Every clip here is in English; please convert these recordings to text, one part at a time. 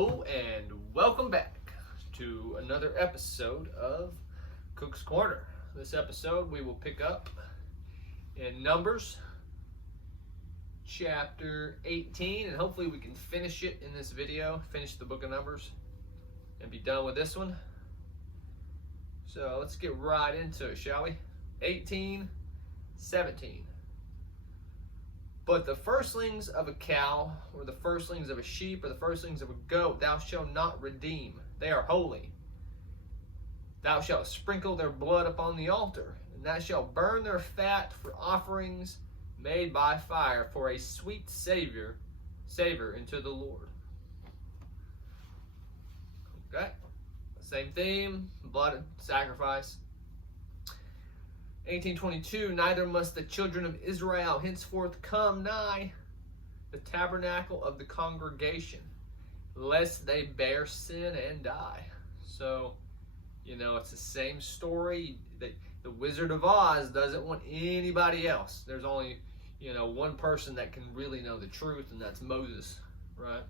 Hello and welcome back to another episode of Cook's Corner. This episode we will pick up in Numbers chapter 18, and hopefully we can finish it in this video, finish the book of Numbers and be done with this one. So let's get right into it, shall we? 18:17. But the firstlings of a cow, or the firstlings of a sheep, or the firstlings of a goat, thou shalt not redeem. They are holy. Thou shalt sprinkle their blood upon the altar, and thou shalt burn their fat for offerings made by fire, for a sweet savor unto the Lord. Okay, same theme, blood sacrifice. 18:22, neither must the children of Israel henceforth come nigh the tabernacle of the congregation, lest they bear sin and die. So, it's the same story. The Wizard of Oz doesn't want anybody else. There's only, one person that can really know the truth, and that's Moses, right?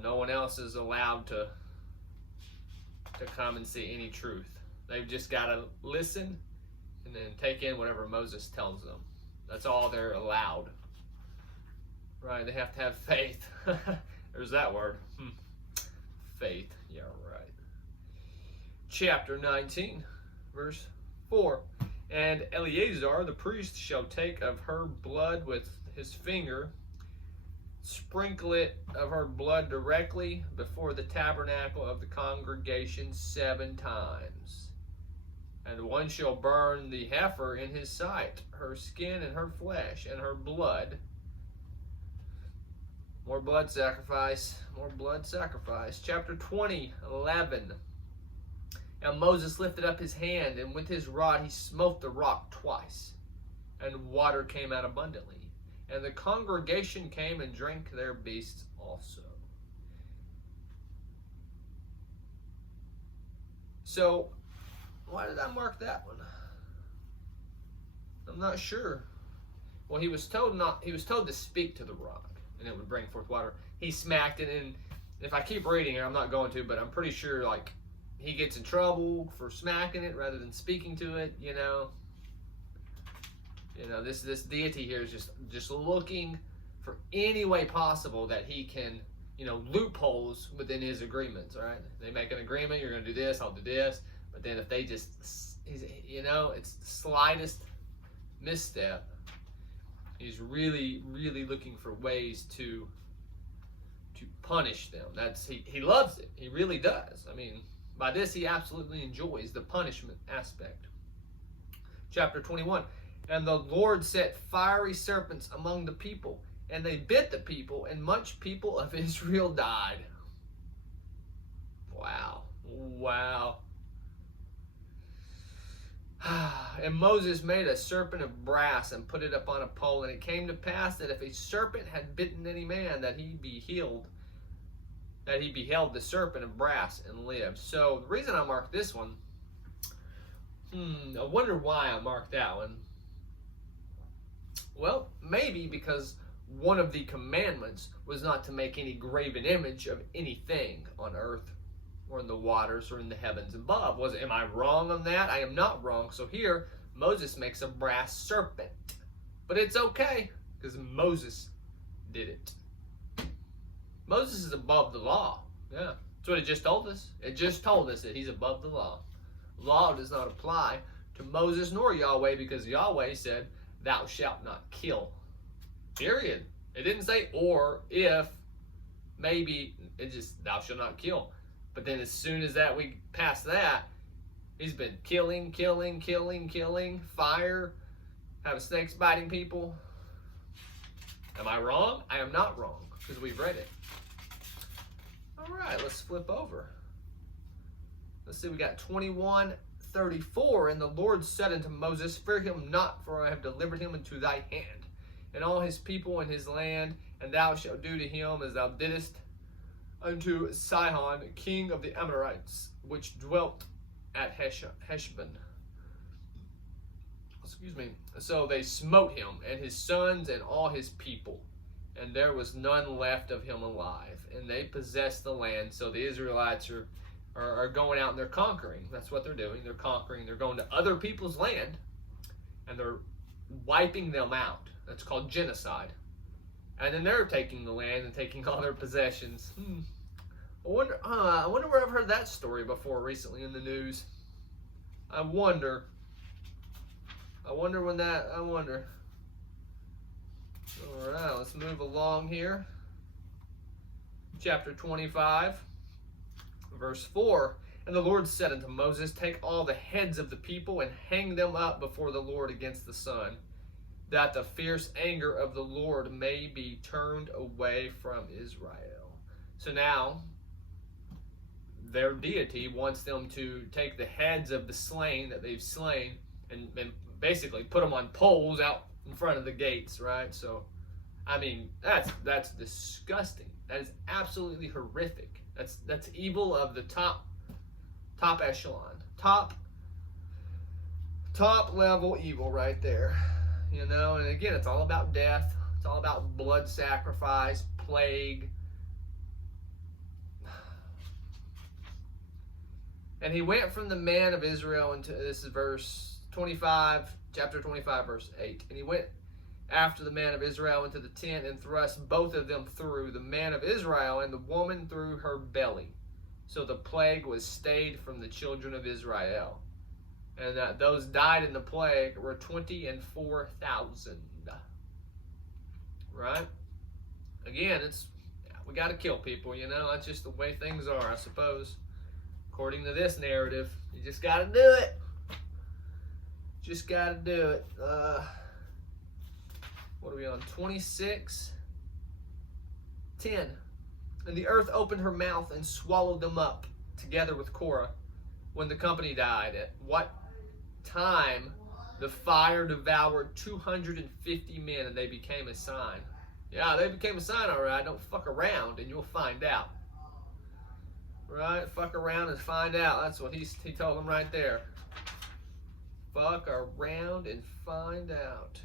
No one else is allowed to come and see any truth. They've just got to listen and then take in whatever Moses tells them. That's all they're allowed. Right? They have to have faith. There's that word. Faith. Yeah, right. Chapter 19, verse 4. And Eleazar the priest shall take of her blood with his finger, sprinkle it of her blood directly before the tabernacle of the congregation 7 times. And one shall burn the heifer in his sight, her skin and her flesh and her blood. More blood sacrifice, more blood sacrifice. Chapter 20:11. And Moses lifted up his hand, and with his rod he smote the rock twice, and water came out abundantly. And the congregation came and drank their beasts also. So, why did I mark that one? I'm not sure. Well, he was told to speak to the rock, and it would bring forth water. He smacked it, and if I keep reading it, I'm not going to, but I'm pretty sure he gets in trouble for smacking it rather than speaking to it. This deity here is just looking for any way possible that he can, loopholes within his agreements. All right, they make an agreement. You're going to do this. I'll do this. But then if they just, it's the slightest misstep, he's really, really looking for ways to punish them. He loves it. He really does. I mean, by this he absolutely enjoys the punishment aspect. Chapter 21. And the Lord set fiery serpents among the people, and they bit the people, and much people of Israel died. Wow. And Moses made a serpent of brass and put it upon a pole. And it came to pass that if a serpent had bitten any man, that he beheld the serpent of brass and lived. So the reason I marked this one, I wonder why I marked that one. Well, maybe because one of the commandments was not to make any graven image of anything on earth, or in the waters, or in the heavens above. Am I wrong on that? I am not wrong. So here, Moses makes a brass serpent. But it's okay, because Moses did it. Moses is above the law. Yeah, that's what it just told us. It just told us that he's above the law. Law does not apply to Moses nor Yahweh, because Yahweh said, thou shalt not kill. Period. It didn't say or, if, maybe. It just, thou shalt not kill. But then as soon as we pass that, he's been killing, fire, having snakes biting people. Am I wrong? I am not wrong, because we've read it. All right, let's flip over. Let's see, we got 21:34. And the Lord said unto Moses, fear him not, for I have delivered him into thy hand, and all his people and his land, and thou shalt do to him as thou didst unto Sihon, king of the Amorites, which dwelt at Heshbon. So they smote him and his sons and all his people, and there was none left of him alive. And they possessed the land. So the Israelites are going out and they're conquering. That's what they're doing. They're conquering. They're going to other people's land, and they're wiping them out. That's called genocide. And then they're taking the land and taking all their possessions. I wonder where I've heard that story before recently in the news. I wonder when that, I wonder. All right, let's move along here. Chapter 25, verse 4. And the Lord said unto Moses, take all the heads of the people and hang them up before the Lord against the sun, that the fierce anger of the Lord may be turned away from Israel. So now, their deity wants them to take the heads of the slain that they've slain and basically put them on poles out in front of the gates, right? So, I mean, that's disgusting. That is absolutely horrific. That's evil of the top echelon, top level evil right there. You know, and again, it's all about death. It's all about blood sacrifice, plague. And he went from the man of Israel into, this is verse 25, chapter 25, verse 8. And he went after the man of Israel into the tent and thrust both of them through, the man of Israel and the woman through her belly. So the plague was stayed from the children of Israel. And those died in the plague were 24,000. Right? Again, we got to kill people, you know. That's just the way things are, I suppose. According to this narrative, you just got to do it. Just got to do it. What are we on? 26:10. And the earth opened her mouth and swallowed them up together with Korah when the company died. At what time the fire devoured 250 men and they became a sign. Yeah, they became a sign, all right. Don't fuck around and you'll find out. Right? Fuck around and find out. That's what he told them right there. Fuck around and find out.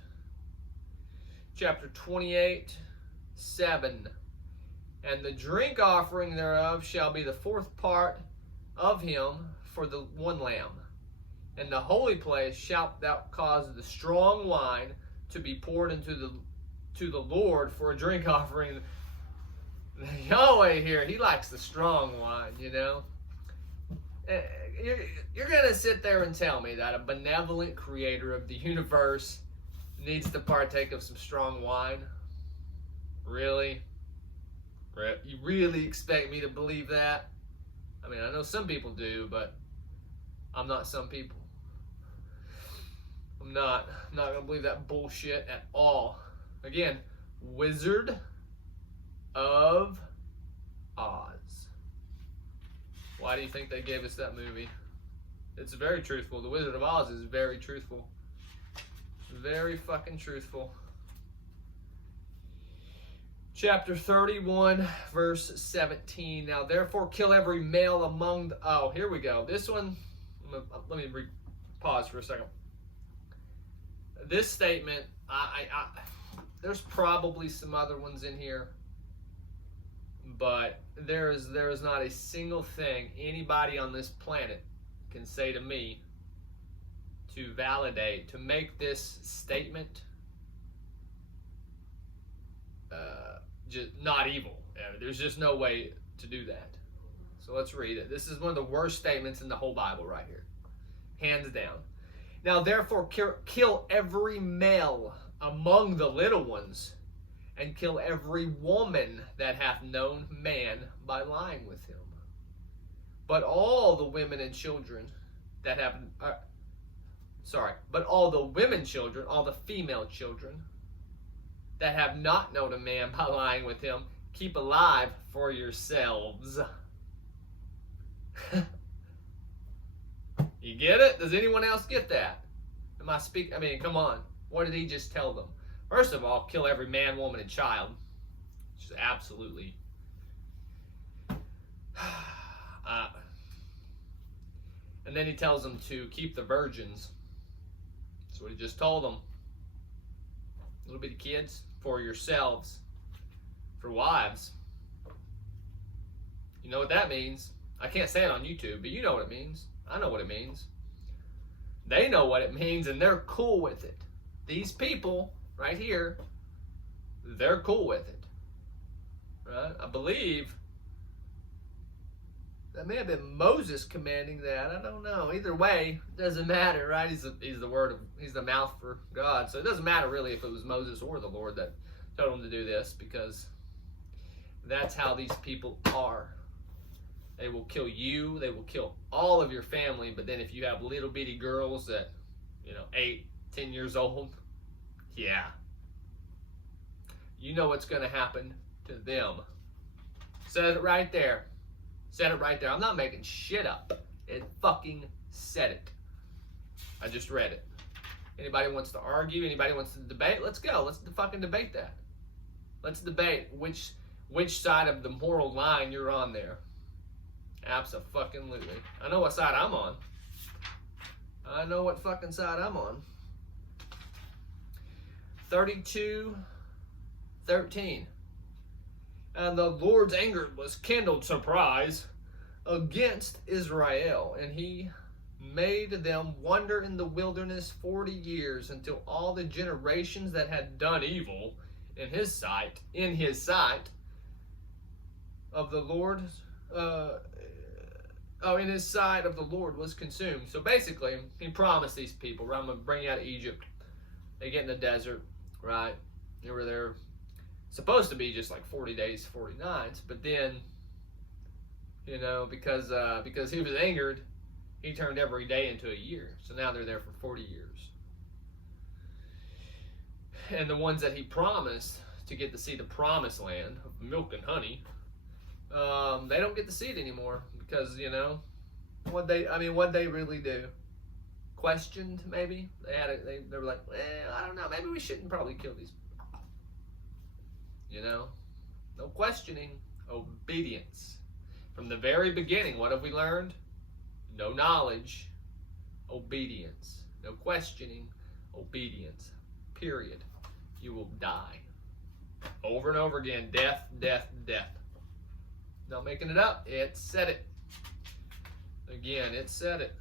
Chapter 28:7. And the drink offering thereof shall be the fourth part of him for the one lamb. And the holy place shalt thou cause the strong wine to be poured into the Lord for a drink offering. Yahweh here, he likes the strong wine, you know. You're going to sit there and tell me that a benevolent creator of the universe needs to partake of some strong wine? Really? You really expect me to believe that? I mean, I know some people do, but I'm not some people. I'm not going to believe that bullshit at all. Again, Wizard of Oz. Why do you think they gave us that movie? It's very truthful. The Wizard of Oz is very truthful. Very fucking truthful. Chapter 31, verse 17. Now therefore kill every male among the... Oh, here we go. This one, let me pause for a second. This statement, there's probably some other ones in here, but there is not a single thing anybody on this planet can say to me to validate, to make this statement just not evil. There's just no way to do that. So let's read it. This is one of the worst statements in the whole Bible right here. Hands down. Now therefore kill every male among the little ones, and kill every woman that hath known man by lying with him. But all the women and children that have... but all the women children, all the female children that have not known a man by lying with him, keep alive for yourselves. You get it? Does anyone else get that? I mean, come on. What did he just tell them? First of all, kill every man, woman, and child. Which is absolutely... and then he tells them to keep the virgins. That's what he just told them. Little bitty kids, for yourselves. for wives. You know what that means? I can't say it on YouTube, but you know what it means. I know what it means. They know what it means, and they're cool with it. These people right here, they're cool with it. Right? I believe that may have been Moses commanding that. I don't know. Either way, it doesn't matter, right? He's the mouth for God. So it doesn't matter really if it was Moses or the Lord that told him to do this, because that's how these people are. They will kill you. They will kill all of your family. But then if you have little bitty girls that, 8, 10 years old, yeah. You know what's going to happen to them. Said it right there. Said it right there. I'm not making shit up. It fucking said it. I just read it. Anybody wants to argue? Anybody wants to debate? Let's go. Let's fucking debate that. Let's debate which side of the moral line you're on there. Abso-fucking-lutely. I know what side I'm on. I know what fucking side I'm on. 32:13. And the Lord's anger was kindled, surprise, against Israel, and he made them wander in the wilderness 40 years until all the generations that had done evil in his sight of the Lord, in his sight of the Lord was consumed. So basically, he promised these people, right, I'm going to bring you out of Egypt. They get in the desert, right? They were there supposed to be just like 40 days, 40 nights, but then, because he was angered, he turned every day into a year. So now they're there for 40 years. And the ones that he promised to get to see the promised land of milk and honey, they don't get to see it anymore because, what'd they really do? Questioned, maybe? They were like, I don't know, maybe we shouldn't probably kill these people. No questioning, obedience. From the very beginning, what have we learned? No knowledge, obedience. No questioning, obedience. Period. You will die. Over and over again, death, death, death. Not making it up. It said it. Again, it said it.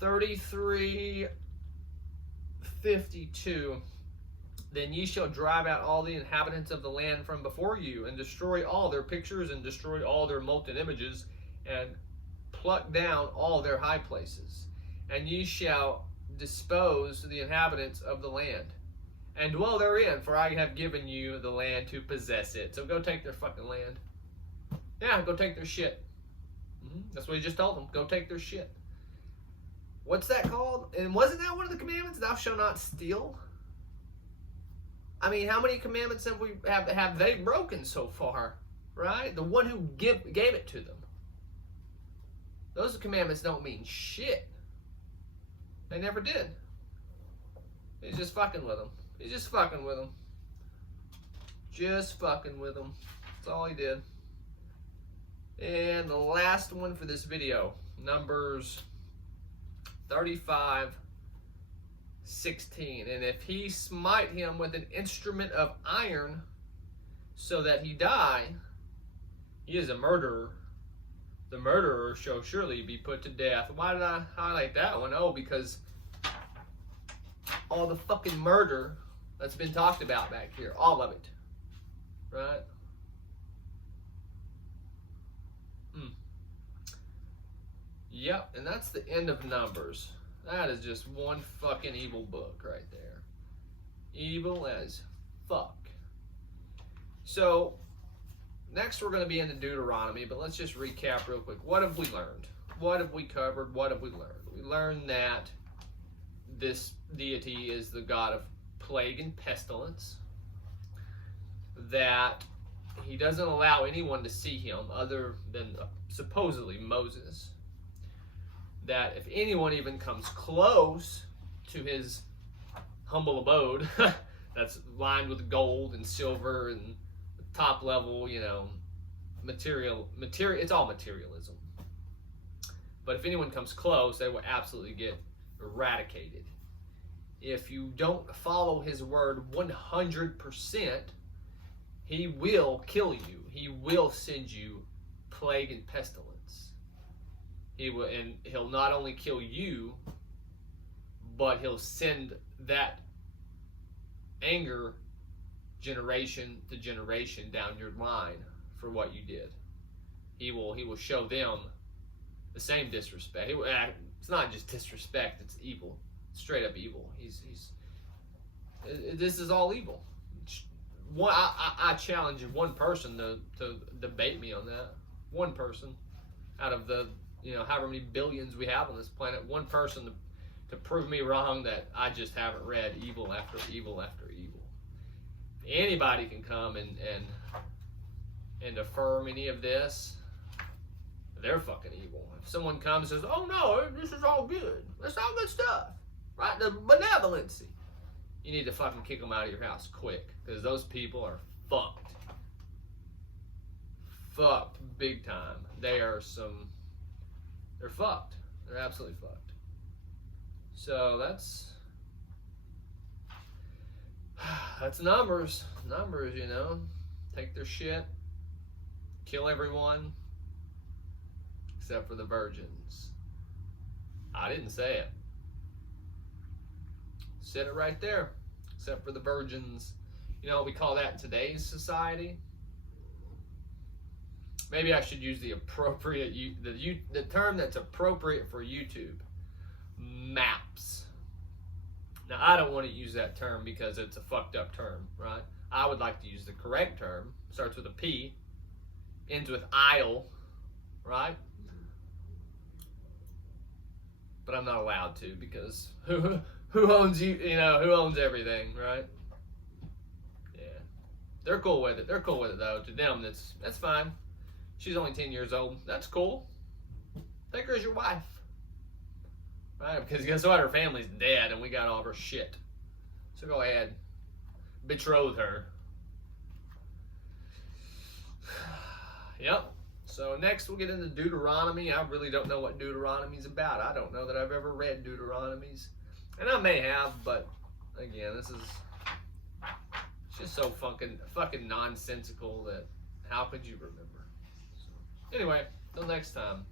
33:52. Then ye shall drive out all the inhabitants of the land from before you, and destroy all their pictures, and destroy all their molten images, and pluck down all their high places. And ye shall dispose the inhabitants of the land, and dwell therein, for I have given you the land to possess it. So go take their fucking land. Yeah, go take their shit. That's what he just told them. Go take their shit. What's that called? And wasn't that one of the commandments? Thou shalt not steal. I mean, how many commandments have they broken so far? Right? The one who gave it to them. Those commandments don't mean shit. They never did. He's just fucking with them. He's just fucking with them. Just fucking with them. That's all he did. And the last one for this video, Numbers 35:16. And if he smite him with an instrument of iron so that he die, he is a murderer. The murderer shall surely be put to death. Why did I highlight that one? Oh, because all the fucking murder that's been talked about back here, all of it, right? Yep, and that's the end of Numbers. That is just one fucking evil book right there. Evil as fuck. So, next we're going to be into Deuteronomy, but let's just recap real quick. What have we learned? What have we covered? What have we learned? We learned that this deity is the god of plague and pestilence. That he doesn't allow anyone to see him other than supposedly Moses. That if anyone even comes close to his humble abode, that's lined with gold and silver and top level, material, it's all materialism. But if anyone comes close, they will absolutely get eradicated. If you don't follow his word 100%, He will kill you. He will send you plague and pestilence. He will, and he'll not only kill you, but he'll send that anger generation to generation down your line for what you did. He will show them the same disrespect. It's not just disrespect, it's evil. Straight up evil. This is all evil. I challenge one person to debate me on that. One person out of the however many billions we have on this planet, one person to prove me wrong that I just haven't read evil after evil after evil. Anybody can come and affirm any of this, they're fucking evil. If someone comes and says, "Oh no, this is all good. That's all good stuff," right? The benevolency. You need to fucking kick them out of your house quick, because those people are fucked. Fucked big time. They're fucked. They're absolutely fucked. So that's numbers. Numbers, take their shit, kill everyone, except for the virgins. I didn't say it. Said it right there. Except for the virgins. You know what we call that in today's society? Maybe I should use the appropriate the term that's appropriate for YouTube. Maps. Now I don't want to use that term because it's a fucked up term, right? I would like to use the correct term. Starts with a P, ends with aisle, right? But I'm not allowed to, because who owns you? Who owns everything, right? Yeah, they're cool with it. They're cool with it though. To them, that's fine. She's only 10 years old. That's cool. Take her as your wife, right? Because guess what? Her family's dead, and we got all of her shit. So go ahead, betroth her. Yep. So next we'll get into Deuteronomy. I really don't know what Deuteronomy's about. I don't know that I've ever read Deuteronomy's. And I may have, but again, this is just so fucking nonsensical that how could you remember? So, anyway, till next time.